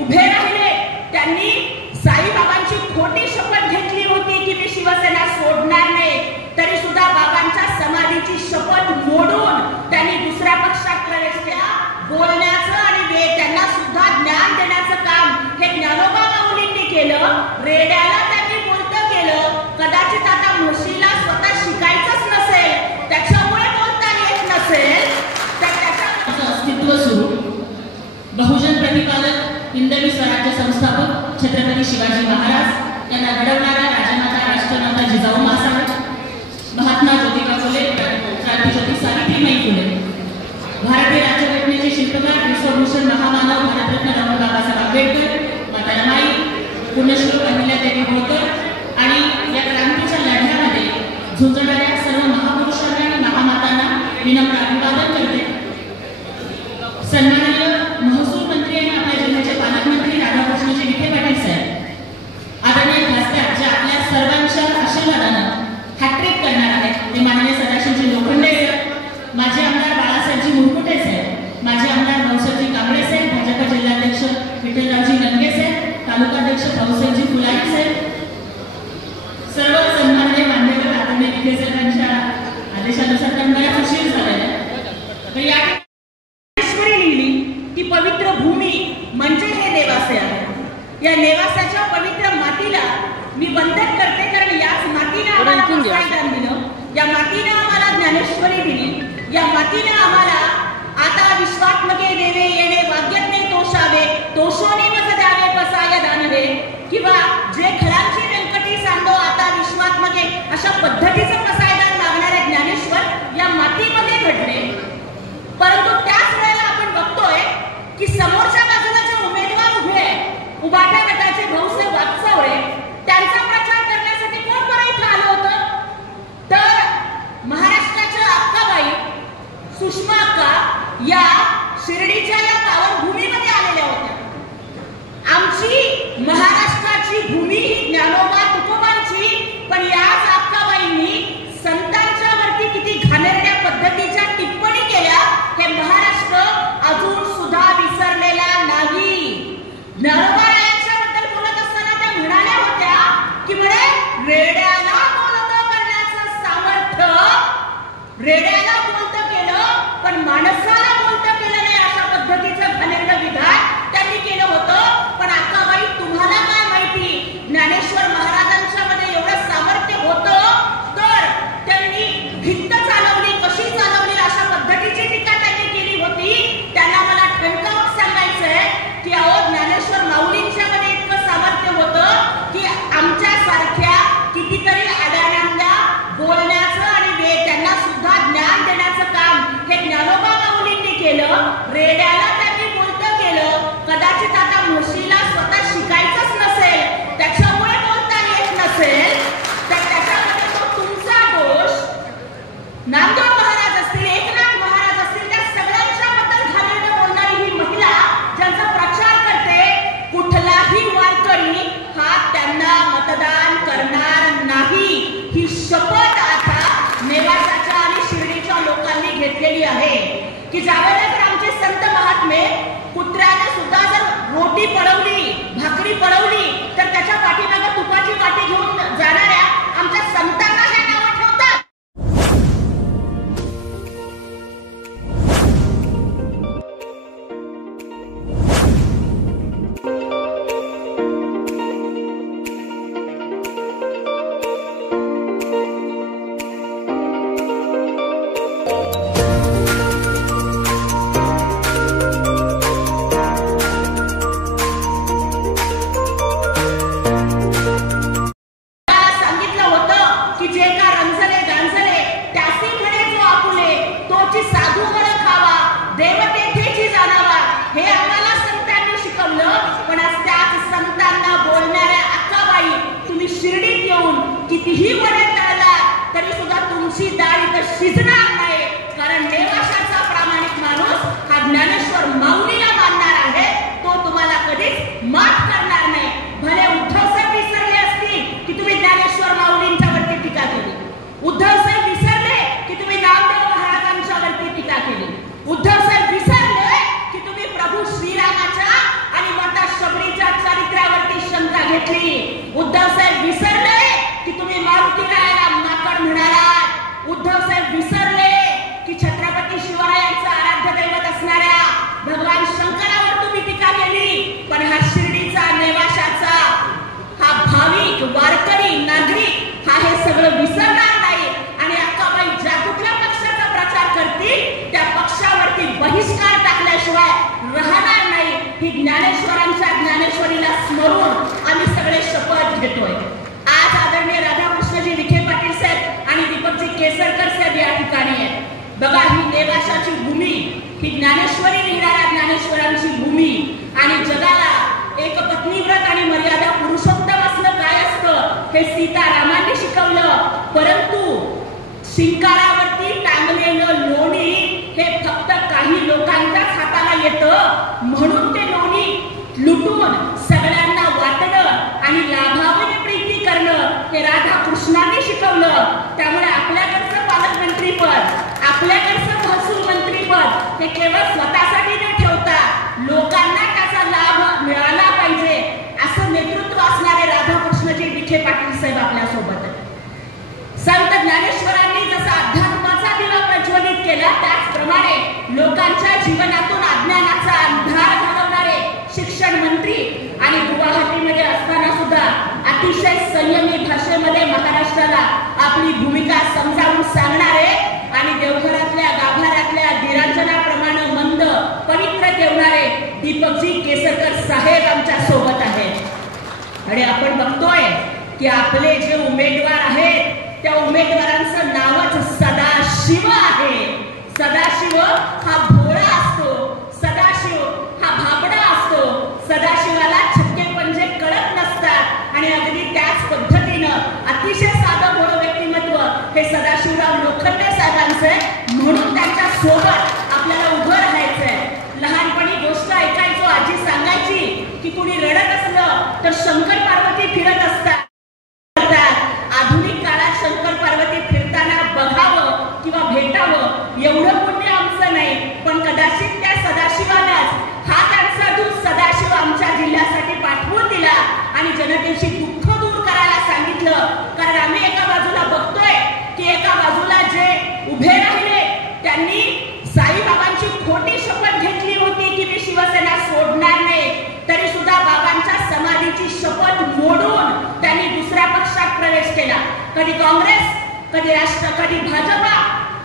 उभे राहिले. त्यांनी साईबाबांची खोटी शपथ घेतली होती की मी शिवसेना सोडणार नाही, तरी सुद्धा बाबांच्या समाधीची शपथ मोडून त्यांनी दुसऱ्या पक्षात प्रवेश केला. बोलण्याचं आणि त्यांना सुद्धा ज्ञान देण्याचं काम हे ज्ञानोबा माऊलींनी केलं. रेड्याला त्यांनी बोलतं केलं. कदाचित आता म्हशीला स्वतः शिकायचंच नसेल, त्याच्यामुळे बोलता येत नसेल, तर त्याचं अस्तित्व सुरू. बहुजन प्रतिपादक हिंदवी स्वराज्य संस्थापक छत्रपती शिवाजी महाराज यांना घडवणारा राजमाता राष्ट्रमाता जिजाऊ मासावत, महात्मा ज्योतिबा फुले, क्रांतिज्योती सावित्रीबाई फुले, भारतीय राज्यघटनेचे शिल्पकार विश्वभूषण महामानव भारतरत्न डॉ. बाबासाहेब आंबेडकर, माता रमाई, पुण्यश्लोक अहिल्यादेवी होळकर आणि या क्रांतीच्या लढ्यामध्ये झुंजणाऱ्या सर्व महापुरुषांना आणि महामातांना विनम्र अभिवादन करते. सन्माननीय महसूल मंत्री आणि आपल्या जिल्ह्याचे पालकमंत्री राधाकृष्णजी विखे पाटील साहेब, आदरणीय खासदार जे आपल्या सर्वांच्या आशीर्वादानं हॅट्रिक करणार आहेत ते माननीय सदाशिवजी लोखंडे सर, माजी आमदार बाळासाहेबजी मुरकुटे साहेब, माजी आमदार नवसरजी कांबळे साहेब, भाजप जिल्हाध्यक्ष विठ्ठलरावजी लंगे साहेब, तालुकाध्यक्ष भाऊसाहेबजी फुलारी साहेब, सर्व सन्माननीय मान्यवर आदरणीय विखे साहेबांच्या आदेशानुसार त्यांना उशीर झालेला आहे. या ती पवित्र भूमी म्हणजे हे नेवासे आहे. या नेवासाच्या पवित्र मातीला मी वंदन करते, कारण याच मातीने आम्हाला संविधान दिलं, या मातीने आम्हाला ज्ञानेश्वरी दिली, या मातीने आम्हाला आता विश्वात्मके देवे येणे वाग्यज्ञे तोषावे तोषोनी मज द्यावे पसाय दानवे, किंवा जे खरांची व्यंकटी सांडो आता विश्वात्मके अशा पद्धतीचं पसायदान मागणारे ज्ञानेश्वर या मातीमध्ये घडले. परंतु त्याच वेळेला आपण बघतोय की समोरच्या बाजूला जे उमेदवार उभे आहेत, उभाटा गटाचे भाऊसाहेब वागचौरे, त्यांचा प्रचार करण्यासाठी कोण बरं इथं आलं होतं, तर महाराष्ट्राच्या अक्काबाई सुषमा अक्का या शिर्डीच्या या पावनभूमीमध्ये आलेल्या होत्या. आमची महाराष्ट्राची भूमी ही ज्ञानोबा तुकोबांची, पण याच अक्काबाईंनी संतांच्या वरती किती घाणेरड्या पद्धतीच्या टिप्पणी केल्या हे महाराष्ट्र अजून सुद्धा विसरलेला नाही. ज्ञानोबा यांच्याबद्दल बोलत असताना त्या म्हणाल्या होत्या की म्हणे रेड्याला बोलतं करण्याचं सामर्थ्य, रेड्याला बोलतं केलं पण माणसाला बोलतं केलं नाही, अशा पद्धतीचं घाणेरडं विधान त्यांनी केलं होतं. पण अक्काबाई तुम्हाला काय माहिती, ज्ञानेश्वर महाराजांच्या मध्ये एवढं सामर्थ्य होतं तर त्यांनी भिंत चालवली, कशी चालवली अशा पद्धतीची टीका त्यांनी केली होती. त्यांना मला ठणकावून सांगायचंय की अहो ज्ञानेश्वर माऊलींच्या मध्ये इतकं सामर्थ्य होतं की आमच्या सारख्या कितीतरी अडाण्यांना बोलण्याचं आणि त्यांना सुद्धा ज्ञान देण्याचं काम हे ज्ञानोबा माऊलींनी केलं. रेड्याला त्यांनी बोलतं केलं. कदाचित आता म्हशीला स्वतः शिकायचंच नसेल, त्याच्यामुळे बोलता येत नसेल, तर त्याच्यामध्ये तो तुमचा दोष. नामदेव महाराज असतील, एकनाथ महाराज असतील, त्या सगळ्यांच्या बद्दल घाणेरडं बोलणारी ही महिला ज्यांचा प्रचार करते, कुठलाही वारकरी हा त्यांना मतदान करणार नाही ही शपथ आता नेवासाच्या आणि शिर्डीच्या लोकांनी घेतलेली आहे. की ज्यावेळेला जर आमचे संत महात्मे कुत्र्याने सुद्धा जर रोटी पळवली, भाकरी पळवली, तर त्याच्या पाठीमागे तुपाची वाटी घेऊन जाणाऱ्या आमच्या संतांना हे नाव ठेवतात. टीका केली, पण हा शिर्डीचा नेवाशाचा हा भाविक वारकरी नागरिक हा हे सगळं विसरणार नाही आणि अक्काबाई ज्या कुठल्या पक्षाचा प्रचार करतील त्या पक्षावरती बहिष्कार टाकल्याशिवाय राहणार नाही, ही ज्ञानेश्वरांच्या ज्ञानेश्वरीला स्मरून आम्ही सगळे शपथ घेतोय। आज आदरणीय राधाकृष्णजी विखे पाटील साहेब आणि दीपकजी केसरकर साहेब या ठिकाणी आहेत। बघा, ही नेवाशाची भूमी, ही ज्ञानेश्वरी लिहिणाऱ्या ज्ञानेश्वरांची भूमी आणि जगाला एक पत्नीव्रत आणि मर्यादा पुरुषोत्तम असणं काय असतं हे सीतारामांनी शिकवलं, परंतु शिंकारावरती टांगलेलं लोणी हे फक्त काही लोकांच्याच हाताला येतं, म्हणून ते लोणी लुटून सगळ्यांना वाटणं आणि लाभावरी प्रीती करणं हे राधाकृष्णांनी शिकवलं। त्यामुळे आपल्याकडचं पालकमंत्री पद, आपल्याकडचं महसूल मंत्री पद हे केवळ स्वतःसाठी न ठेवता लोकांना त्याचा लाभ मिळाला पाहिजे असं नेतृत्व असणारे राधाकृष्णजी विखे पाटील साहेब आपल्या सोबत आहेत। संत ज्ञानेश्वरांनी जसा अध्यात्माचा दिवा प्रज्वलित केला त्याचप्रमाणे लोकांच्या जीवनातून अज्ञानाचा अंधार घालवणारे शिक्षण मंत्री आणि गुवाहाटीमध्ये असताना सुद्धा अतिशय संयमी भाषेमध्ये महाराष्ट्राला आपली भूमिका समजावून सांगणारे आणि देवघरातल्या गाभाऱ्यातल्या धीरांजनाप्रमाणे मंद पवित्र ठेवणारे दीपकजी केसरकर साहेब आमच्या सोबत आहेत। आणि आपण बघतोय की आपले जे उमेदवार आहेत त्या उमेदवारांचं नावच सदाशिव आहे। सदाशिव हा भोळा असतो, सदाशिव हा भाबडा असतो, सदाशिवाला छक्के पंजे कळत नसतात आणि अगदी त्याच पद्धतीनं अतिशय साधं भोळं व्यक्तिमत्व हे सदाशिवराव लोखंडे साहेबांचं, म्हणून त्यांच्या सोबत आपल्याला उभं राहायचंय। लहानपणी गोष्ट ऐकायचो, आजी सांगायची की कुणी रडत असलं तर शंकर पार्वती फिरत असतात। आधुनिक काळात शंकर पार्वती फिरताना बघावं किंवा भेटावं एवढं पुण्य आमचं नाही, पण कदाचित त्या सदाशिवालाच हा त्यांचा दूत सदाशिव आमच्या जिल्ह्यासाठी पाठवून दिला आणि जनतेची दुःख दूर करायला सांगितलं। कारण आम्ही एका बाजूला बघतोय की एका बाजूला जे उभे राहिले त्यांनी साईबाबांची खोटी शपथ घेतली होती की मी शिवसेना सोडणार नाही, तरी सुद्धा बाबांच्या समाधीची शपथ मोडून त्यांनी दुसऱ्या पक्षात प्रवेश केला। कधी काँग्रेस, कधी राष्ट्र, कधी भाजपा,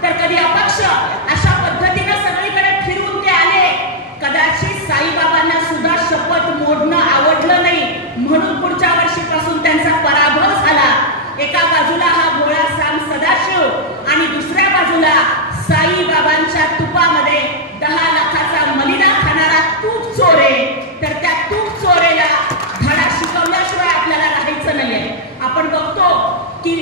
तर कधी अपक्ष, अशा पद्धतीने सगळीकडे फिरून ते आले। कदाचित साईबाबांना सुद्धा शपथ मोडणं आवडलं नाही, म्हणून पुढच्या वर्षीपासून त्यांचा पराभव झाला। एका बाजूला हा भोळा सांग सदाशिव आणि दुसऱ्या बाजूला साईबाबांच्या तुपामध्ये 10 लाखाचा मलिदा खाणारा तूप चोरे, तर त्या तूप चोरेला धडा शिकवल्याशिवाय आपल्याला राहायचं नाहीये। आपण बघतो की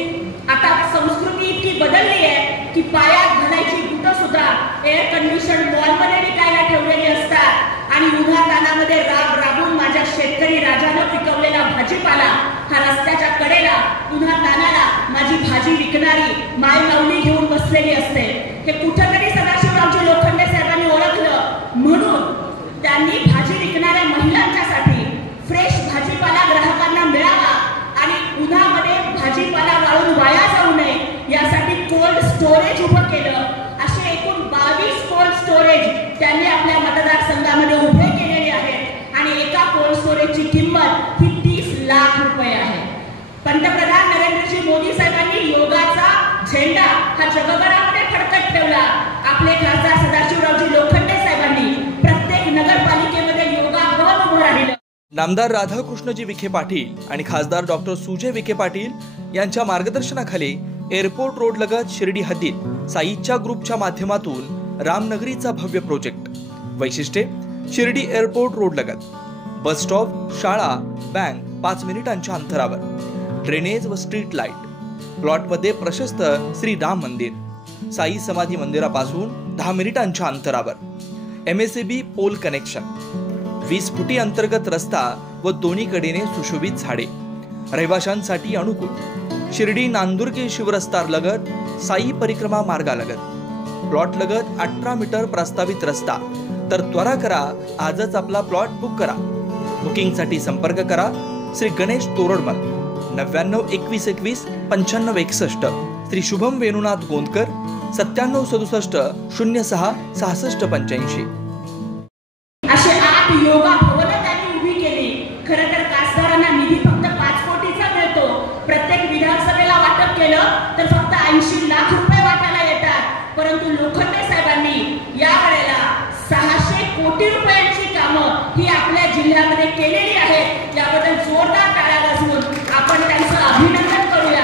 आता संस्कृती इतकी बदलली आहे की पायात घालायची बुटं सुद्धा एअर कंडिशन मॉलमध्ये विकायला ठेवलेली असतात आणि उन्हातानामध्ये राबून माझ्या शेतकरी राजानं पिकवलेला भाजीपाला हा रस्त्याच्या कडेला उन्हातानाला माझी भाजी विकणारी मायमाऊली घेऊन बसलेली असते। हे कुठेतरी सदाशिवरावजी लोखंडे साहेबांनी ओळखलं, म्हणून त्यांनी भाजी विकणाऱ्या महिलांच्यासाठी फ्रेश भाजीपाला ग्राहकांना मिळावा आणि उन्हामध्ये भाजीपाला वाळून वाया जाऊ नये यासाठी कोल्ड स्टोरेज उभं केलं। असे एकूण 22 कोल्ड स्टोरेज त्यांनी आपल्या मतदारसंघामध्ये उभे केलेले आहेत आणि एका कोल्ड स्टोरेजची किंमत ही 30 लाख रुपये आहे। पंतप्रधान नरेंद्रजी मोदी साहेबांनी योगाचा झेंडा हा जगभरामध्ये फडकत ठेवला। आपले खासदार सदाशिवरावजी लोखंडे साहेबांनी प्रत्येक नगरपालिकेमध्ये योगा भवन उभं राहिलं। नामदार राधाकृष्णजी विखे पाटील आणि खासदार डॉक्टर सुजय विखे पाटील यांच्या मार्गदर्शनाखाली एअरपोर्ट रोड लगत शिर्डी हद्दीत साईच्या ग्रुपच्या माध्यमातून रामनगरीचा भव्य प्रोजेक्ट। वैशिष्ट्ये: शिर्डी एअरपोर्ट रोड लगत बस स्टॉप, शाळा, बँक 5 मिनिटांच्या अंतरावर, ड्रेनेज व स्ट्रीट लाईट, प्लॉटमध्ये प्रशस्त श्री राम मंदिर, साई समाधी मंदिरापासून 10 मिनिटांच्या अंतरावर, MSAB पोल कनेक्शन, 20 फुटी अंतर्गत रस्ता व दोन्ही कडेने सुशोभित झाडे, रहिवाशांसाठी अनुकूल, शिर्डी नांदुर्गे शिवरस्ता लगत साई परिक्रमा मार्गालगत, प्लॉट लगत 18 मीटर प्रस्तावित रस्ता। तर त्वरा करा, आजच आपला प्लॉट बुक करा। बुकिंगसाठी संपर्क करा श्री गणेश तोरडमल 99 21 21 95 61, श्री शुभम वेणुनाथ गोंदकर 97 67 06 65 85। असे 8 योगा जिल्ह्यामध्ये केलेली आहे याबद्दल जोरदार टाळ्या वाजवून आपण त्यांचं अभिनंदन करूया।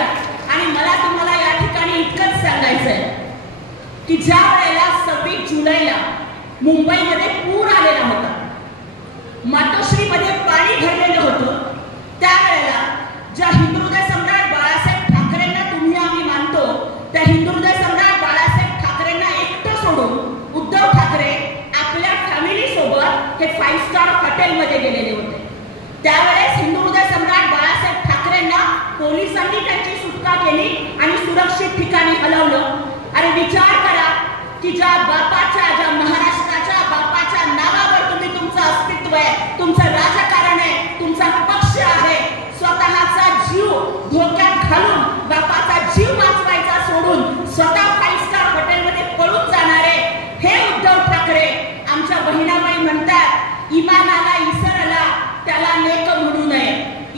आणि मला तुम्हाला या ठिकाणी इतकंच सांगायचंय की ज्या वेळेला 26 जुलैला मुंबईमध्ये पूर आलेला होता, मातोश्रीमध्ये पाणी भरलेलं होतं, त्यावेळेला ज्या हिंदुहृदय सम्राट बाळासाहेब ठाकरेंना तुम्ही आम्ही मानतो, त्या हिंदुहृदय सम्राट बाळासाहेब ठाकरेंना एकटं सोडून उद्धव ठाकरे आपल्या फॅमिली सोबत हे 5 स्टार हॉटेलमध्ये गेलेले होते। त्यावेळेस हिंदुहृदय सम्राट बाळासाहेब ठाकरेंना पोलिसांनी त्यांची सुटका केली आणि सुरक्षित ठिकाणी हलवलं। अरे विचार करा की ज्या बापाच्या, ज्या महाराष्ट्राच्या बापाच्या नावावर तुम्ही तुमचं अस्तित्व आहे, तुमचं राजकारण आहे, तुमचा पक्ष आहे, स्वतःचा जीव धोक्यात घालून बापाचा जीव वाचवायचा सोडून स्वतः 5 स्टार हॉटेलमध्ये पळून जाणारे हे उद्धव ठाकरे। आमच्या बहिणाबाई म्हणतात, इमानाला इसरला त्याला नेक म्हणू नये,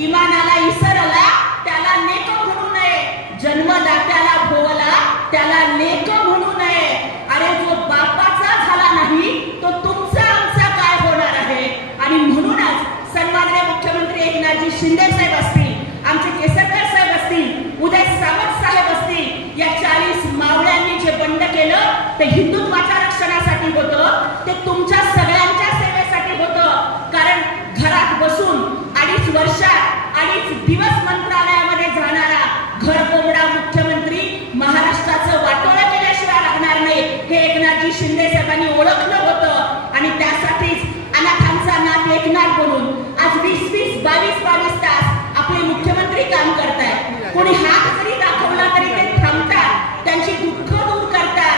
इमानाला इसरला त्याला नेक म्हणू नये, जन्मदात्याला भोवला त्याला नेक म्हणू नये। अरे जो बापाचा झाला नाही तो तुमचा आमचा काय होणार आहे? आणि म्हणूनच सन्माननीय मुख्यमंत्री एकनाथजी शिंदे साहेब असतील, आमचे केसरकर साहेब असतील, उदय सामंत साहेब असतील, या 40 मावळ्यांनी जे बंड केलं ते हिंदुत्वाच्या रक्षणासाठी होतं, ते तुमच्या सगळ्यांच्या सेवेसाठी होतं। कारण घरात बसून 2.5 वर्षात 2.5 दिवस मंत्रालयामध्ये जाणारा घरकोंबडा मुख्यमंत्री महाराष्ट्राचं वाटोळं केल्याशिवाय राहणार नाही हे एकनाथजी शिंदे साहेबांनी ओळखलं होतं। आणि त्यासाठीच अनाथांचा नाथ एकनाथ बनून आज 20-20, 22-22 तास आपले मुख्यमंत्री काम करतायत। कोणी हात जरी दाखवला तरी ते थांबतात, त्यांची दुःख दूर करतात।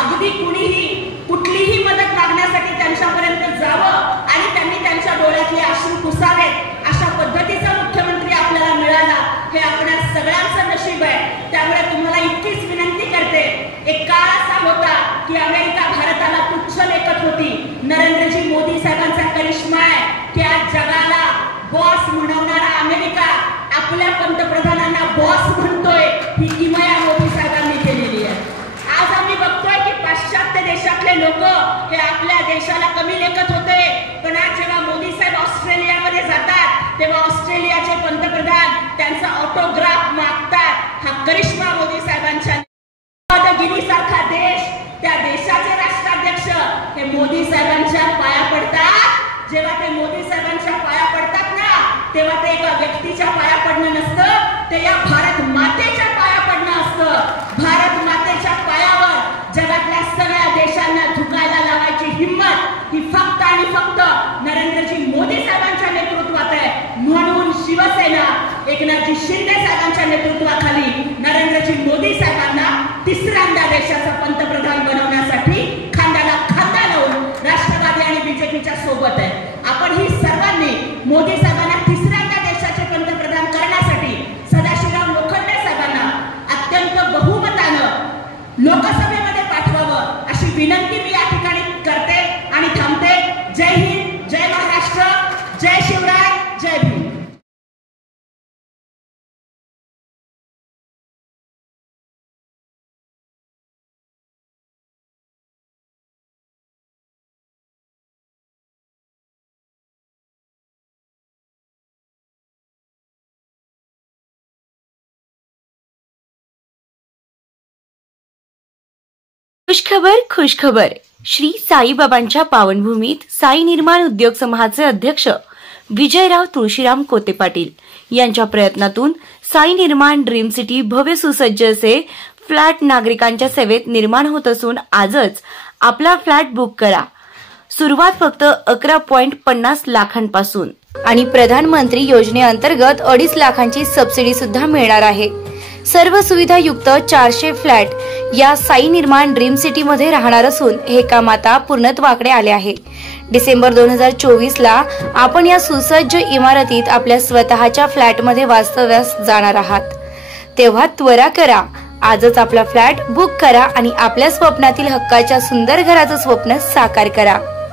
अगदी कुणीही कुठलीही मदत मागण्यासाठी त्यांच्यापर्यंत जावं आणि त्यांनी त्यांच्या डोळ्यातले अश्रू पुसावेत, अशा पद्धतीचा मुख्यमंत्री आपल्याला मिळाला हे आपल्या सगळ्यांचं नशीब आहे। त्यामुळे तुम्हाला इतकीच विनंती करते, एक काळ असा होता की अमेरिका भारताला तुच्छ लेखत होती, नरेंद्रजी मोदी साहेबांचा करिश्मा आहे की आज जगाला बॉस म्हणवणारा अमेरिका आपल्या पंतप्रधानांना बॉस म्हणतोय, ही किमया मोदी साहेबांनी केलेली आहे। आज आम्ही बघतोय की पाश्चात्य देशातले लोक हे आपल्या देशाला कमी लेखत होते, पण आज जेव्हा मोदी साहेब ऑस्ट्रेलियामध्ये जातात तेव्हा ऑस्ट्रेलियाचे पंतप्रधान त्यांचा ऑटोग्राफ मागतात। हा करिश्मा मोदी साहेबांचा। गिनीसारखा देश, त्या देशाचे राष्ट्राध्यक्ष हे मोदी साहेबांच्या पाया पडतात। जेव्हा ते मोदी साहेबांच्या पाया पडतात ना, तेव्हा ते एका व्यक्तीच्या पाया पडणं नसतं, ते या भारत मातेच्या पाया पडणं असतं। भारत मातेच्या पायावर जगातल्या सगळ्या देशांना झुकायला लावायची हिम्मत ही फक्त आणि फक्त नरेंद्रजी मोदी साहेबांच्या नेतृत्वात आहे। म्हणून शिवसेना एकनाथजी शिंदे साहेबांच्या नेतृत्वाखाली नरेंद्रजी मोदी साहेबांना तिसऱ्यांदा देशाचा पंतप्रधान बनवण्यासाठी खांद्याला खांदा लावून राष्ट्रवादी आणि बीजेपीच्या सोबत आहे। आपण ही सर्वांनी मोदी साहेबांना तिसऱ्यांदा देशाचे पंतप्रधान करण्यासाठी सदाशिवराव लोखंडे साहेबांना अत्यंत बहुमतानं लोकसभेमध्ये पाठवावं अशी विनंती मी या ठिकाणी करते आणि थांबते। जय हिंद, जय महाराष्ट्र, जय शिवराय, जय भीम। खुशखबर श्री साईबाबांच्या पावनभूमीत साई निर्माण उद्योग समूहाचे अध्यक्ष विजयराव तुळशीराम कोते पाटील यांच्या प्रयत्नातून साई निर्माण ड्रीम सिटी भव्य सुसज्ज असे फ्लॅट नागरिकांच्या सेवेत निर्माण होत असून आजच आपला फ्लॅट बुक करा। सुरुवात फक्त 11.50 लाखांपासून आणि प्रधानमंत्री योजनेअंतर्गत 2.5 लाखांची सबसिडी सुद्धा मिळणार आहे। सर्व सुविधा युक्त 400 फ्लॅट या साई निर्माण ड्रीम सिटी मध्ये राहणार असून हे काम आता पूर्णत्वाकडे आले आहे। डिसेंबर 2024 ला आपण या सुसज्ज इमारतीत आपल्या स्वतःच्या फ्लॅट मध्ये वास्तव्यास जाणार आहात। तेव्हा त्वरा करा, आजच आपला फ्लॅट बुक करा आणि आपल्या स्वप्नातील हक्काच्या सुंदर घराचं स्वप्न साकार करा।